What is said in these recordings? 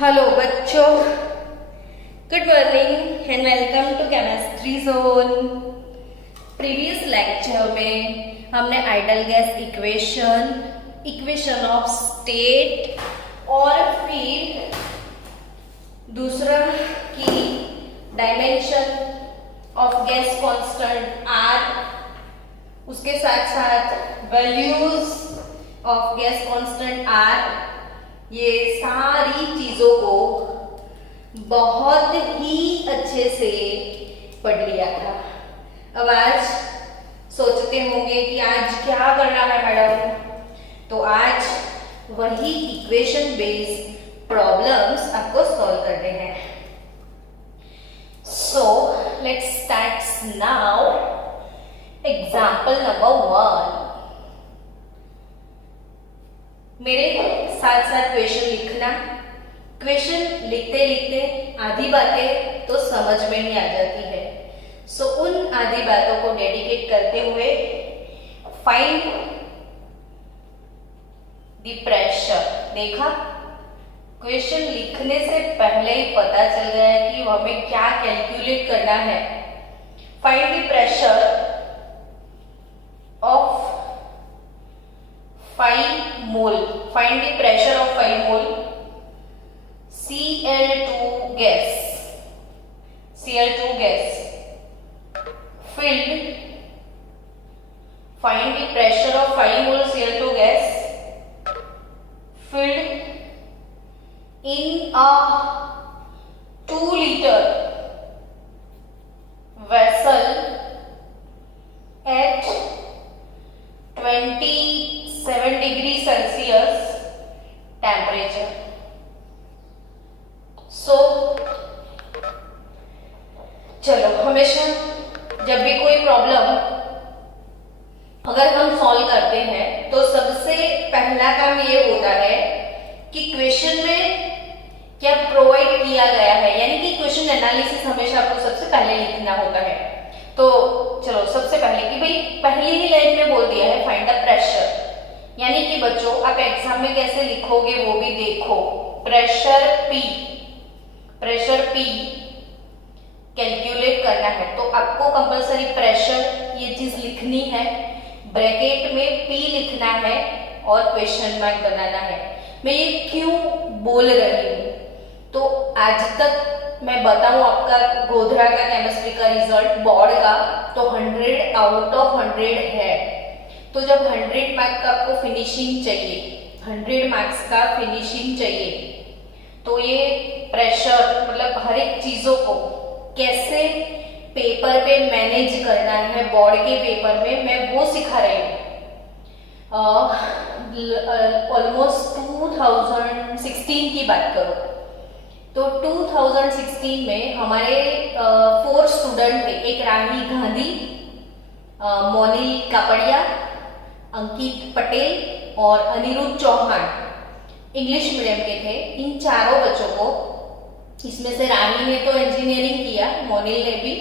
Hello बच्चों, good morning and welcome to chemistry zone. Previous lecture में हमने ideal gas equation, equation of state और फिर दूसरा की dimension of gas constant R, उसके साथ साथ values of gas constant R, ये सारी चीजों को बहुत ही अच्छे से पढ़ लिया था। अब आज सोचते होंगे कि आज क्या करना है मैडम, तो आज वही इक्वेशन बेस्ड प्रॉब्लम्स आपको सॉल्व करने हैं। So let's start now. Example number 1। मेरे साथ साथ क्वेश्चन लिखना। क्वेश्चन लिखते लिखते आधी बातें तो समझ में ही आ जाती है। सो उन आधी बातों को डेडिकेट करते हुए फाइंड द प्रेशर। देखा, क्वेश्चन लिखने से पहले ही पता चल गया कि हमें क्या कैलकुलेट करना है। Find the pressure of 5 mole. Find the pressure of 5 mole Cl2 gas. Cl2 gas filled. Find the pressure of 5 mole Cl2 gas filled in a 2-liter vessel at 27 degree Celsius temperature. So चलो, हमेशा जब भी कोई problem अगर हम solve करते हैं तो सबसे पहला काम ये होता है कि क्वेश्चन में क्या प्रोवाइड किया गया है, यानी कि क्वेश्चन एनालिसिस हमेशा आपको सबसे पहले लिखना होता है। तो चलो, सबसे पहले कि भाई पहली ही लाइन में बोल दिया है फाइंड द प्रेशर, यानी कि बच्चों आप एग्जाम में कैसे लिखोगे वो भी देखो। प्रेशर P कैलकुलेट करना है तो आपको कंपलसरी प्रेशर ये चीज लिखनी है, ब्रैकेट में P लिखना है और क्वेश्चन मार्क बनाना है। मैं ये क्यों बोल रही हूँ, तो आज तक मैं बताऊं आपका गोधरा का केमिस्ट्री का रिजल्ट बोर्ड का तो 100 आउट ऑफ 100 है। तो जब 100 मार्क्स का आपको फिनिशिंग चाहिए, 100 मार्क्स का फिनिशिंग चाहिए, तो ये प्रेशर मतलब हर एक चीजों को कैसे पेपर पे मैनेज करना है, बोर्ड के पेपर में मैं वो सिखा रही हूँ। ऑलमोस्ट 2016 की बात करो तो 2016 में हमारे 4 स्टूडेंट थे। एक राही गांधी, मोनिल कापड़िया, अंकित पटेल और अनिरुद्ध चौहान इंग्लिश मीडियम के थे। इन चारों बच्चों को, इसमें से राही ने तो इंजीनियरिंग किया, मोनिल ने भी,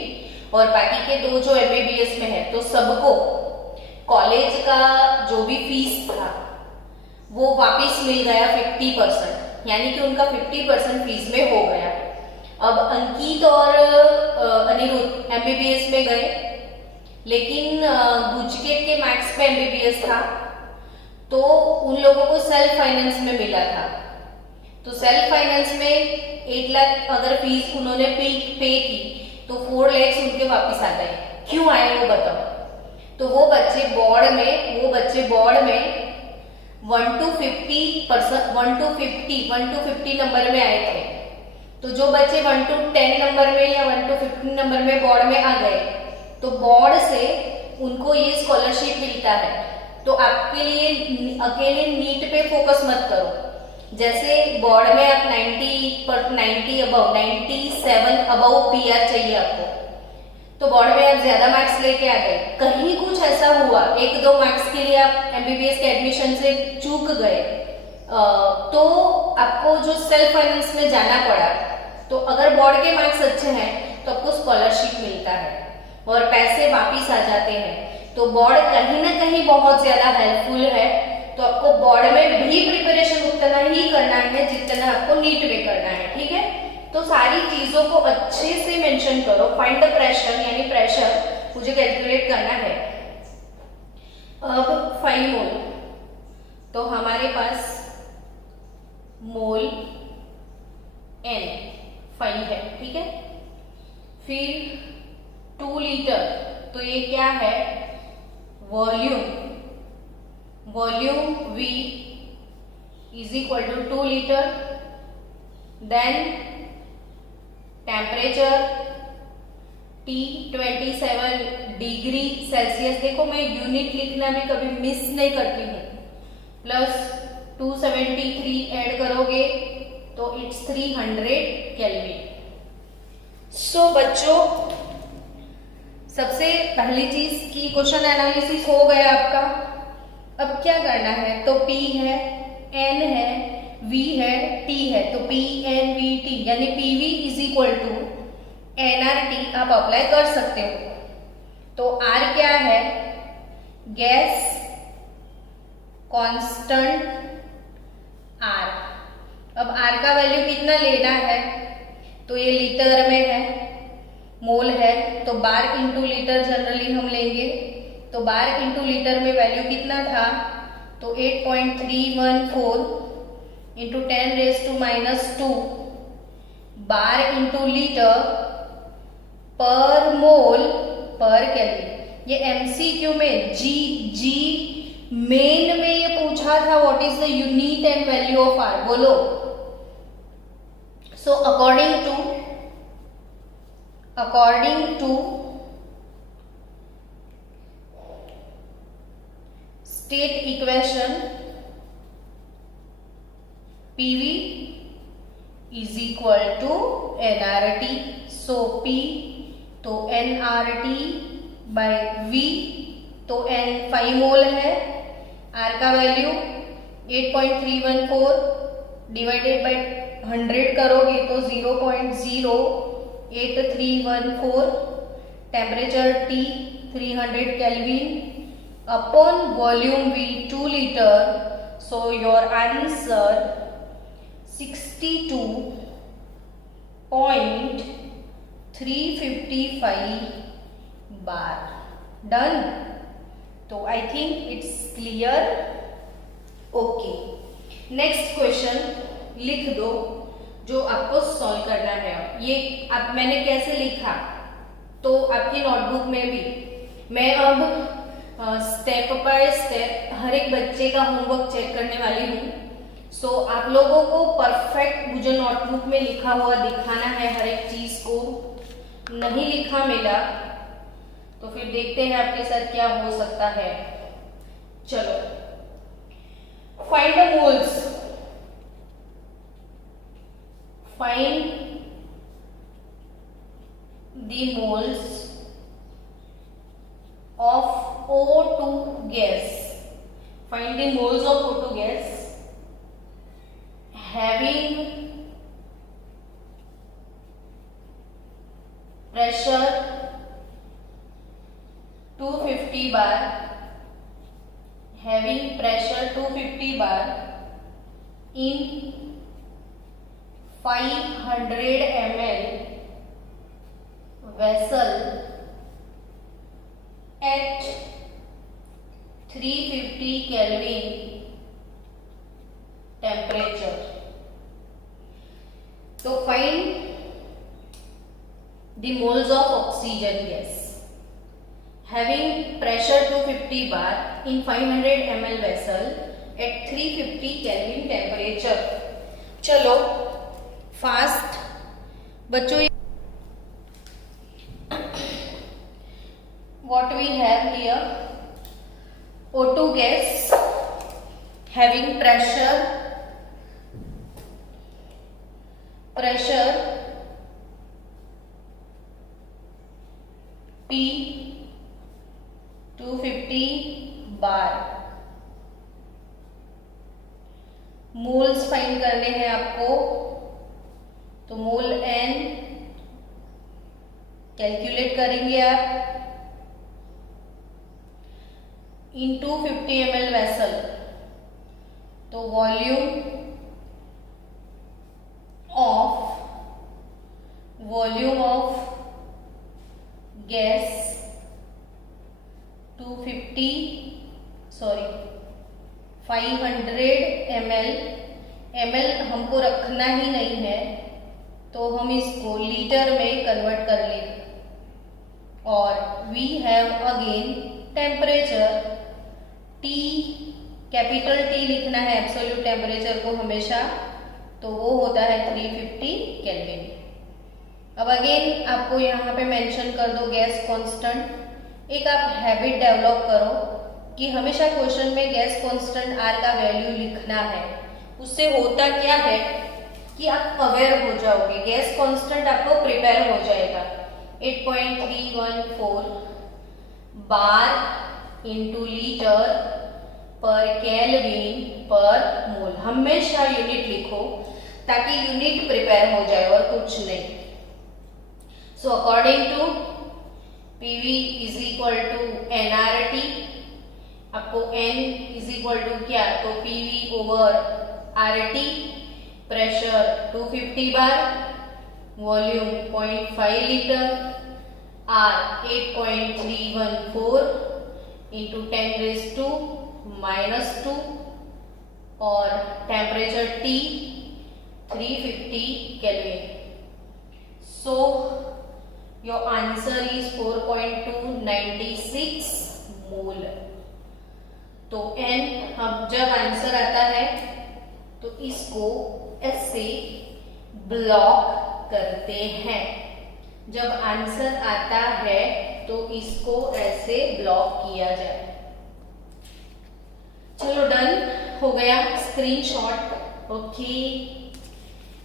और बाकी के 2 जो एमबीबीएस में है, तो सबको कॉलेज का जो भी फीस था वो वापस मिल गया 50%, यानी कि उनका 50% फीस में हो गया। अब अंकित और अनिरुद्ध एमबीबीएस में गए, लेकिन गुजकेट के मैथ्स पे एमबीबीएस था तो उन लोगों को सेल्फ फाइनेंस में मिला था। तो सेल्फ फाइनेंस में 1 लाख अगर फीस उन्होंने पे की तो 4 लाख उनके वापस आ गए। क्यों आए वो बताओ। तो वो बच्चे बोर्ड में 1 to 50 नंबर में आए थे। तो जो बच्चे 1 to 10 नंबर में या 1 to 15 नंबर में बोर्ड में आ गए तो बोर्ड से उनको ये स्कॉलरशिप मिलता है। तो आपके लिए अकेले नीट पे फोकस मत करो। जैसे बोर्ड में आप 97 अबव पीआर चाहिए आपको, तो बोर्ड में आप ज्यादा मार्क्स लेके आ गए, कहीं कुछ ऐसा हुआ 1-2 मार्क्स के लिए आप एमबीबीएस के एडमिशन से चूक गए, तो आपको जो सेल्फ फाइनेंस में जाना पड़ा। तो अगर बोर्ड के मार्क्स अच्छे हैं तो आपको स्कॉलरशिप मिलता है और पैसे वापिस आ जाते हैं। तो बोर्ड कहीं ना कहीं बहुत ज्यादा हेल्पफुल है। तो आपको बोर्ड में भी प्रिपरेशन उतना ही करना है जितना आपको नीट में करना है। तो सारी चीजों को अच्छे से मेंशन करो। फाइंड द प्रेशर, यानी प्रेशर मुझे कैलकुलेट करना है। अब 5 मोल, तो हमारे पास मोल n 5 है, ठीक है। फिर 2 लीटर, तो ये क्या है, volume, volume V is equal to 2 litre. Then temperature T 27 degree Celsius, देखो मैं यूनिट लिखना भी कभी मिस नहीं करती हूँ, प्लस 273 ऐड करोगे तो इट्स 300 केल्विन। सो बच्चों, सबसे पहली चीज की क्वेश्चन एनालिसिस हो गया आपका। अब क्या करना है, तो P है, N है, V है, T है, तो P N V T यानी PV is equal to nRT आप अप्लाई कर सकते हो। तो R क्या है, गैस कांस्टेंट R। अब R का वैल्यू कितना लेना है, तो ये लीटर में है, मोल है, तो बार इंटू लीटर जनरली हम लेंगे। तो बार इंटू लीटर में वैल्यू कितना था, तो 8.314 इंटू 10⁻⁻2 बार इंटू लीटर पर मोल पर केल्विन। ये एमसीक्यू में जी मेन में ये पूछा था, what is the unit and value of R, बोलो। So according to state equation PV is equal to nRT। So P तो nRT बाय V, तो N 5 मोल है, R का वैल्यू 8.314 डिवाइडेड बाय 100 करोगे तो 0.08314, temperature T 300 kelvin upon volume V 2 litre. So your answer 62.355 bar. Done. तो I think it's clear. Okay, next question लिख दो जो आपको सॉल्व करना है। ये अब मैंने कैसे लिखा, तो आपकी नोटबुक में भी मैं अब स्टेप बाय स्टेप हर एक बच्चे का होमवर्क चेक करने वाली हूँ। सो आप लोगों को परफेक्ट मुझे नोटबुक में लिखा हुआ दिखाना है, हर एक चीज को। नहीं लिखा मिला तो फिर देखते हैं आपके साथ क्या हो सकता है। चलो, find the moles. Find the moles of O2 gas. Find the moles of O2 gas having pressure 250 bar, having pressure 250 bar in 500 ml vessel at 350 Kelvin temperature. तो find the moles of oxygen gas having pressure 250 bar in 500 ml vessel at 350 Kelvin temperature. चलो fast बच्चों, what we have here, O2 gas having pressure P 250 bar। Moles find करने हैं आपको, तो मोल n calculate करेंगे आप इन 250 ml vessel. तो volume of आपको रखना ही नहीं है तो हम इसको लीटर में कन्वर्ट कर लेंगे। और we have again temperature, T capital T लिखना है एब्सोल्यूट टेम्परेचर को हमेशा, तो वो होता है 350 केल्विन। अब अगेन आपको यहाँ पे मेंशन कर दो गैस कांस्टेंट। एक आप हैबिट डेवलप करो कि हमेशा क्वेश्चन में गैस कांस्टेंट R का वैल्यू लिखना है। उससे होता क्या है कि आप अवेयर हो जाओगे, गैस कांस्टेंट आपको प्रिपेयर हो जाएगा। 8.314 बार इंटू लीटर पर केल्विन पर मोल, हमेशा यूनिट लिखो ताकि यूनिट प्रिपेयर हो जाए और कुछ नहीं। So according to PV is equal to nRT, आपको n इज इक्वल टू क्या, तो PV over RT, pressure 250 bar, volume 0.5 litre, R 8.314 into 10⁻⁻², और temperature T 350 kelvin. So your answer is 4.296 mole. तो n, अब जब आंसर आता है तो इसको ऐसे ब्लॉक करते हैं। जब आंसर आता है तो इसको ऐसे ब्लॉक किया जाए। चलो डन हो गया, स्क्रीनशॉट। Okay,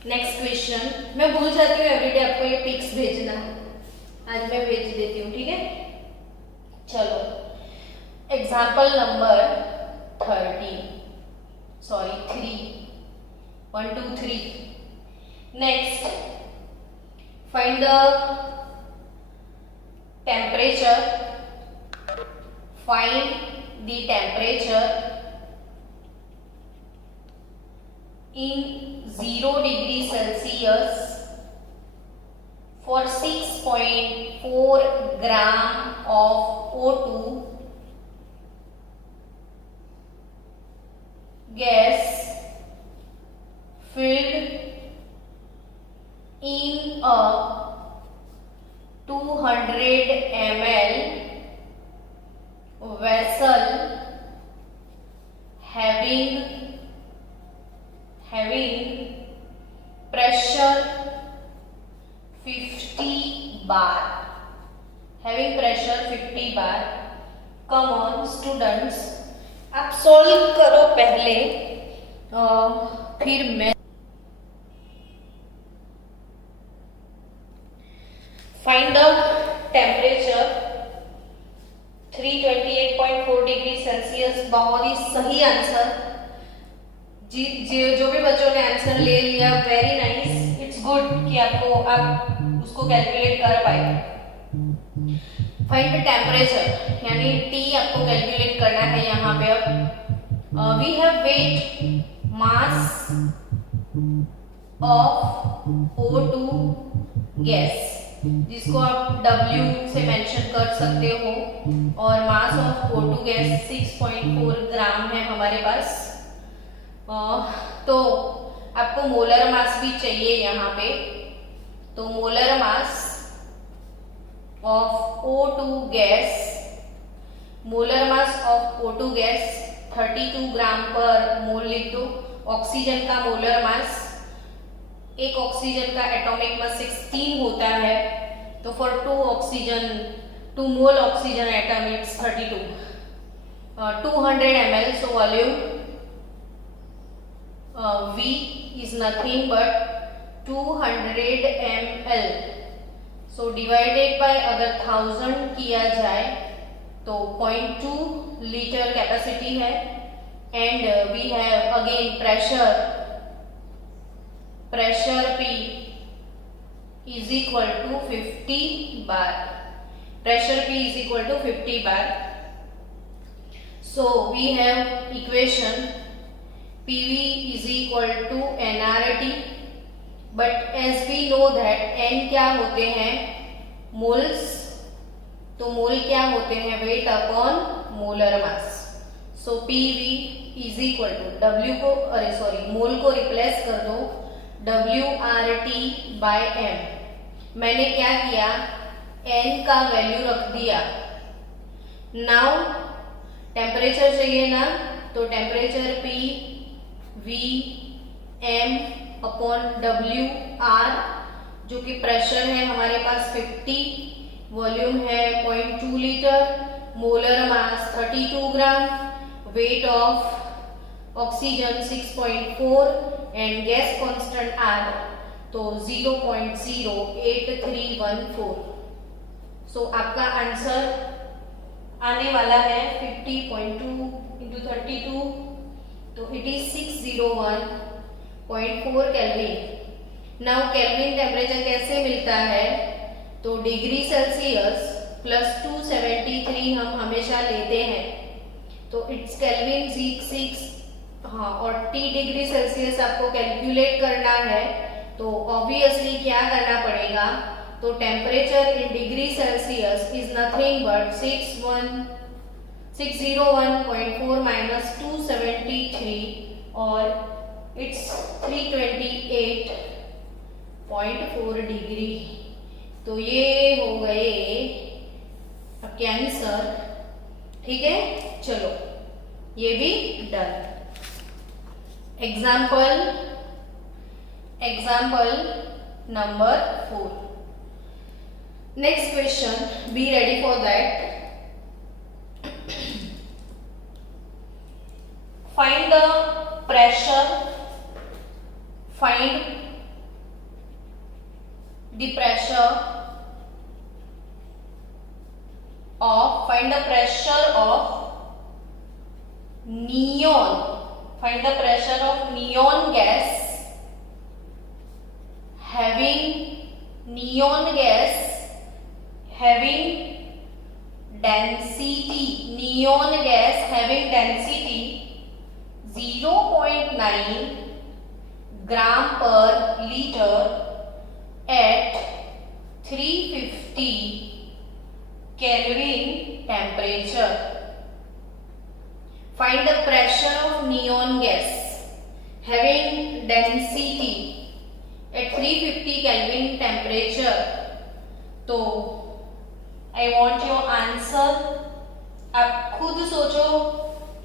next question. मैं भूल जाती हूँ एवरीडे आपको ये पिक्स भेजना, आज मैं भेज देती हूँ, ठीक है। चलो example number 3 1 2 3। Next, find the temperature, find the temperature in 0 degree Celsius for 6.4 gram of O2 gas filled in a 200 ml vessel having pressure 50 bar, come on students, आप सॉल्व करो पहले, फिर मैं find the temperature 328.4 degree Celsius. बहुत ही सही answer, जो भी बच्चों ने आंसर ले लिया, वेरी नाइस, इट्स गुड कि आप उसको कैलकुलेट कर पाए। फाइंड द टेम्परेचर यानी T आपको कैलकुलेट करना है यहाँ पे। अब we have weight, mass of O2 gas, जिसको आप W से मेंशन कर सकते हो, और मास ऑफ O2 गैस 6.4 ग्राम है हमारे पास। तो आपको मोलर मास भी चाहिए यहाँ पे, तो molar mass of O2 gas, molar mass of O2 gas 32 ग्राम पर मोल लिख दो। ऑक्सीजन का मोलर मास, एक ऑक्सीजन का एटॉमिक मास 16 होता है, तो for 2 mole oxygen atom it's 32, 200 ml, so volume V is nothing but 200 ml, सो डिवाइडेड बाय अगर 1000 किया जाए तो 0.2 लीटर कैपेसिटी है। And we have again pressure P is equal to 50 bar, pressure P is equal to 50 bar. So we have equation PV is equal to nRT, but as we know that n क्या होते हैं, moles, तो मोल क्या होते हैं, weight upon molar mass. So PV is equal to W को, मोल को replace कर दो WRT/m। मैंने क्या किया, n का वैल्यू रख दिया। नाउ टेम्परेचर चाहिए ना, तो temperature P V m upon WR, जो कि प्रेशर है हमारे पास 50, वॉल्यूम है 0.2 litre, molar mass 32 gram, weight of oxygen 6.4 and gas constant R तो 0.08314। सो आपका आंसर आने वाला है 50.2 into 32, तो it is 601.4 kelvin. Now kelvin temperature कैसे मिलता है, तो डिग्री सेल्सियस प्लस 273 हम हमेशा लेते हैं, तो इट्स केल्विन 6। हाँ, और T डिग्री सेल्सियस आपको कैलकुलेट करना है, तो ऑब्वियसली क्या करना पड़ेगा, तो temperature in degree Celsius is nothing but 601.4 minus 273 और इट्स 328.4 डिग्री। तो ये हो गए आपके आंसर। ठीक है, चलो ये भी done. Example number 4। Next question, be ready for that. Find the pressure of neon gas having density 0.9 gram per liter at 350 Kelvin temperature. Find the pressure of neon gas having density at 350 Kelvin temperature. तो I want your answer. आप खुद सोचो,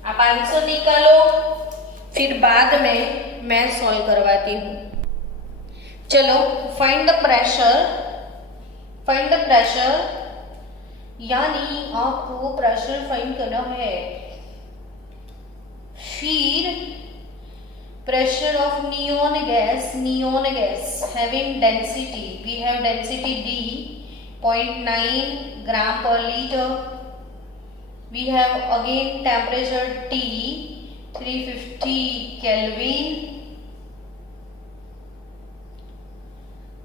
आप answer निकालो, फिर बाद में मैं सॉल्व करवाती हूँ। चलो, फाइंड द प्रेशर, यानी आपको प्रेशर फाइंड करना है। फिर pressure of neon gas having density, we have density D 0.9 gram per liter, we have again temperature T 350 Kelvin,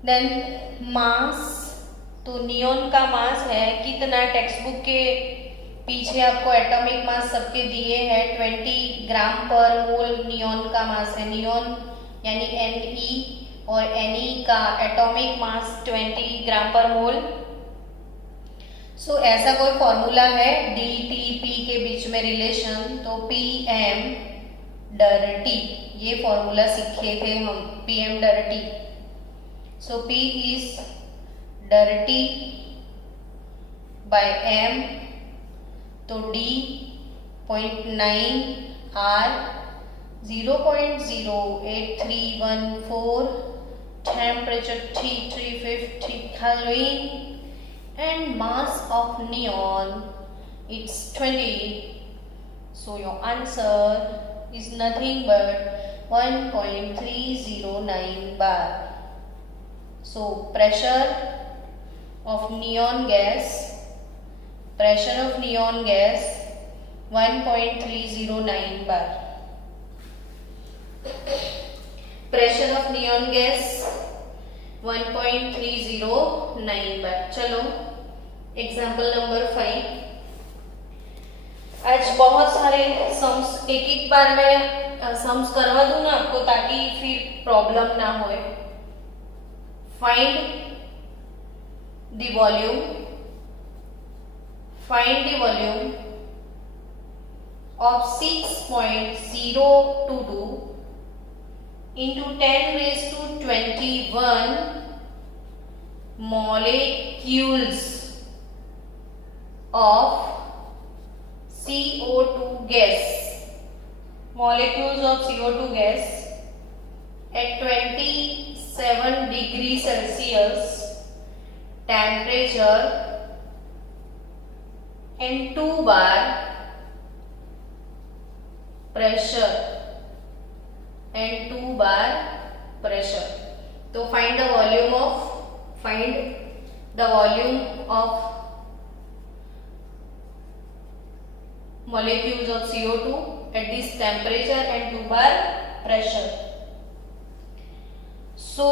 then mass, तो नियोन का मास है कितना, टेक्स्ट बुक के पीछे आपको एटॉमिक मास सबके दिए हैं 20 ग्राम पर मोल नियोन का मास है। नियोन यानी Ne और Ne का एटॉमिक मास 20 ग्राम पर मोल। सो ऐसा कोई फॉर्मूला है DTP के बीच में रिलेशन, तो PM डर T, ये फॉर्मूला सीखे थे हम, PM डर T। सो P इज डर T बाय M, तो D 0.9 R 0.08314, temperature T 350 Kelvin, and mass of neon it's 20. So your answer is nothing but 1.309 bar. So pressure of neon gas 1.309 bar. Pressure of neon gas 1.309 bar. चलो example number 5। आज बहुत सारे sums एक बार मैं sums करवा दूं ना आपको, ताकि फिर प्रॉब्लम ना होए। Find the volume of 6.022 into 10 raised to 21 molecules of CO2 gas. Molecules of CO2 gas at 27 degrees Celsius temperature and 2 bar pressure and 2 bar pressure. So find the volume of molecules of CO2 at this temperature and 2 bar pressure. So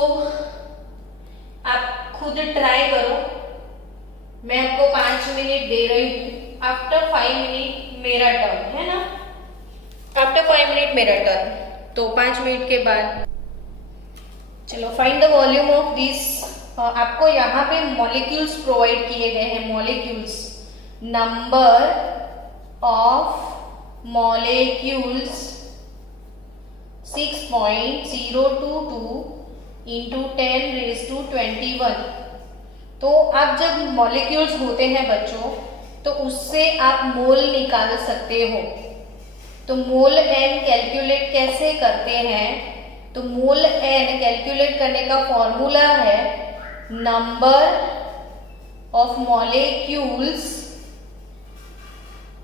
आप खुद try करो, मैं आपको 5 minute दे रही हूँ. After 5 minute मेरा turn है ना, आफ्टर 5 मिनट मेरा टर्न, तो 5 मिनट के बाद चलो find the volume of this. आपको यहाँ पे मॉलिक्यूल्स प्रोवाइड किए गए हैं. Molecules, number of molecules 6.022 into 10⁻21. तो आप जब मॉलिक्यूल्स होते हैं बच्चों, तो उससे आप मोल निकाल सकते हो. तो मोल एन कैलकुलेट कैसे करते हैं? तो मोल एन कैलकुलेट करने का फॉर्मूला है number of molecules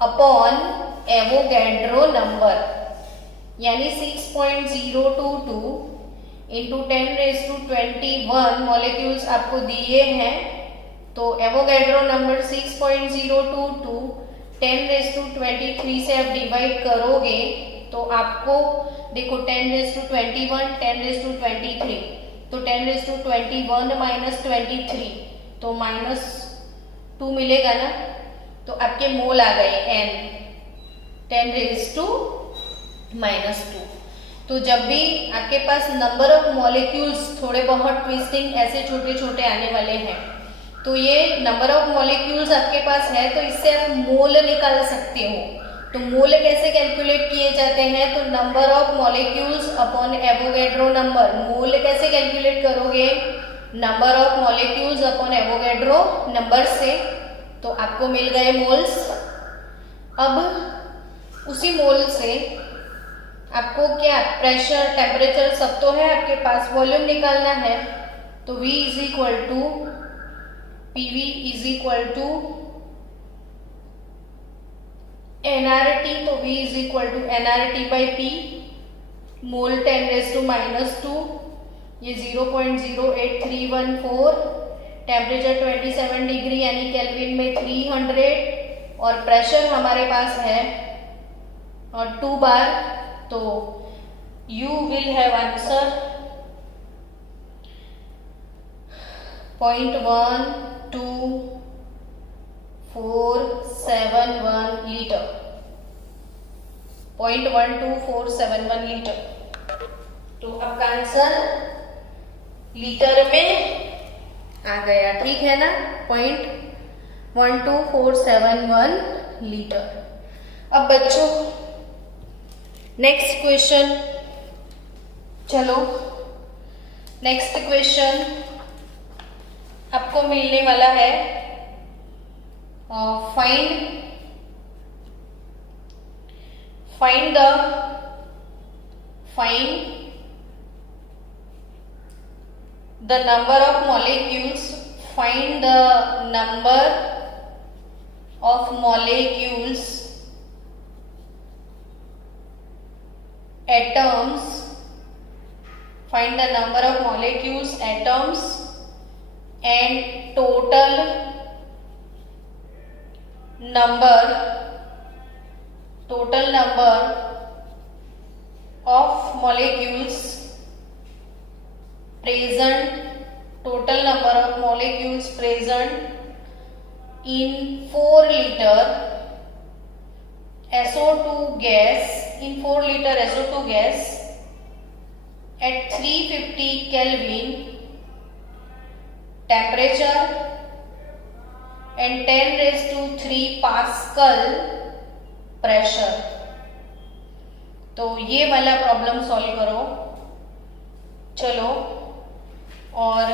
upon Avogadro number, यानी 6.022 इंटू 10⁻21 मॉलिक्यूल्स आपको दिए हैं. तो एवोगैड्रो नंबर 6.022 10⁻23 से आप डिवाइड करोगे तो आपको देखो 10⁻21 10⁻23, तो 10⁻21 माइनस 23 तो -2 मिलेगा ना. तो आपके मोल आ गए n 10⁻². तो जब भी आपके पास नंबर ऑफ मॉलिक्यूल्स थोड़े बहुत ट्विस्टिंग ऐसे छोटे छोटे आने वाले हैं, तो ये नंबर ऑफ मॉलिक्यूल्स आपके पास है, तो इससे आप मोल निकाल सकते हो. तो मोल कैसे कैलकुलेट किए जाते हैं? तो number of molecules upon Avogadro number. Mole कैसे कैलकुलेट करोगे? Number of molecules upon Avogadro number से. तो आपको मिल गए मोल्स. अब उसी मोल से आपको क्या प्रेशर, टेम्परेचर सब तो है आपके पास, वॉल्यूम निकालना है. तो V is equal to PV is equal to nRT. तो V is equal to nRT by P. Mole 10⁻², ये 0.08314. टेम्परेचर 27 डिग्री यानी केल्विन में 300, और प्रेशर हमारे पास है और 2 बार. तो you will have answer 0.12471 litre. 0.12471 litre. तो आपका आंसर लीटर में आ गया, ठीक है ना, 0.12471 लीटर. अब बच्चों नेक्स्ट क्वेश्चन, चलो नेक्स्ट क्वेश्चन आपको मिलने वाला है find the number of molecules. Find the number of molecules, atoms. Find the number of molecules, atoms and total number of molecules present, total number of molecules present in 4 liter SO2 gas, in 4 liter SO2 gas at 350 Kelvin temperature and 10⁻³ Pascal pressure. तो ये वाला problem solve करो. चलो और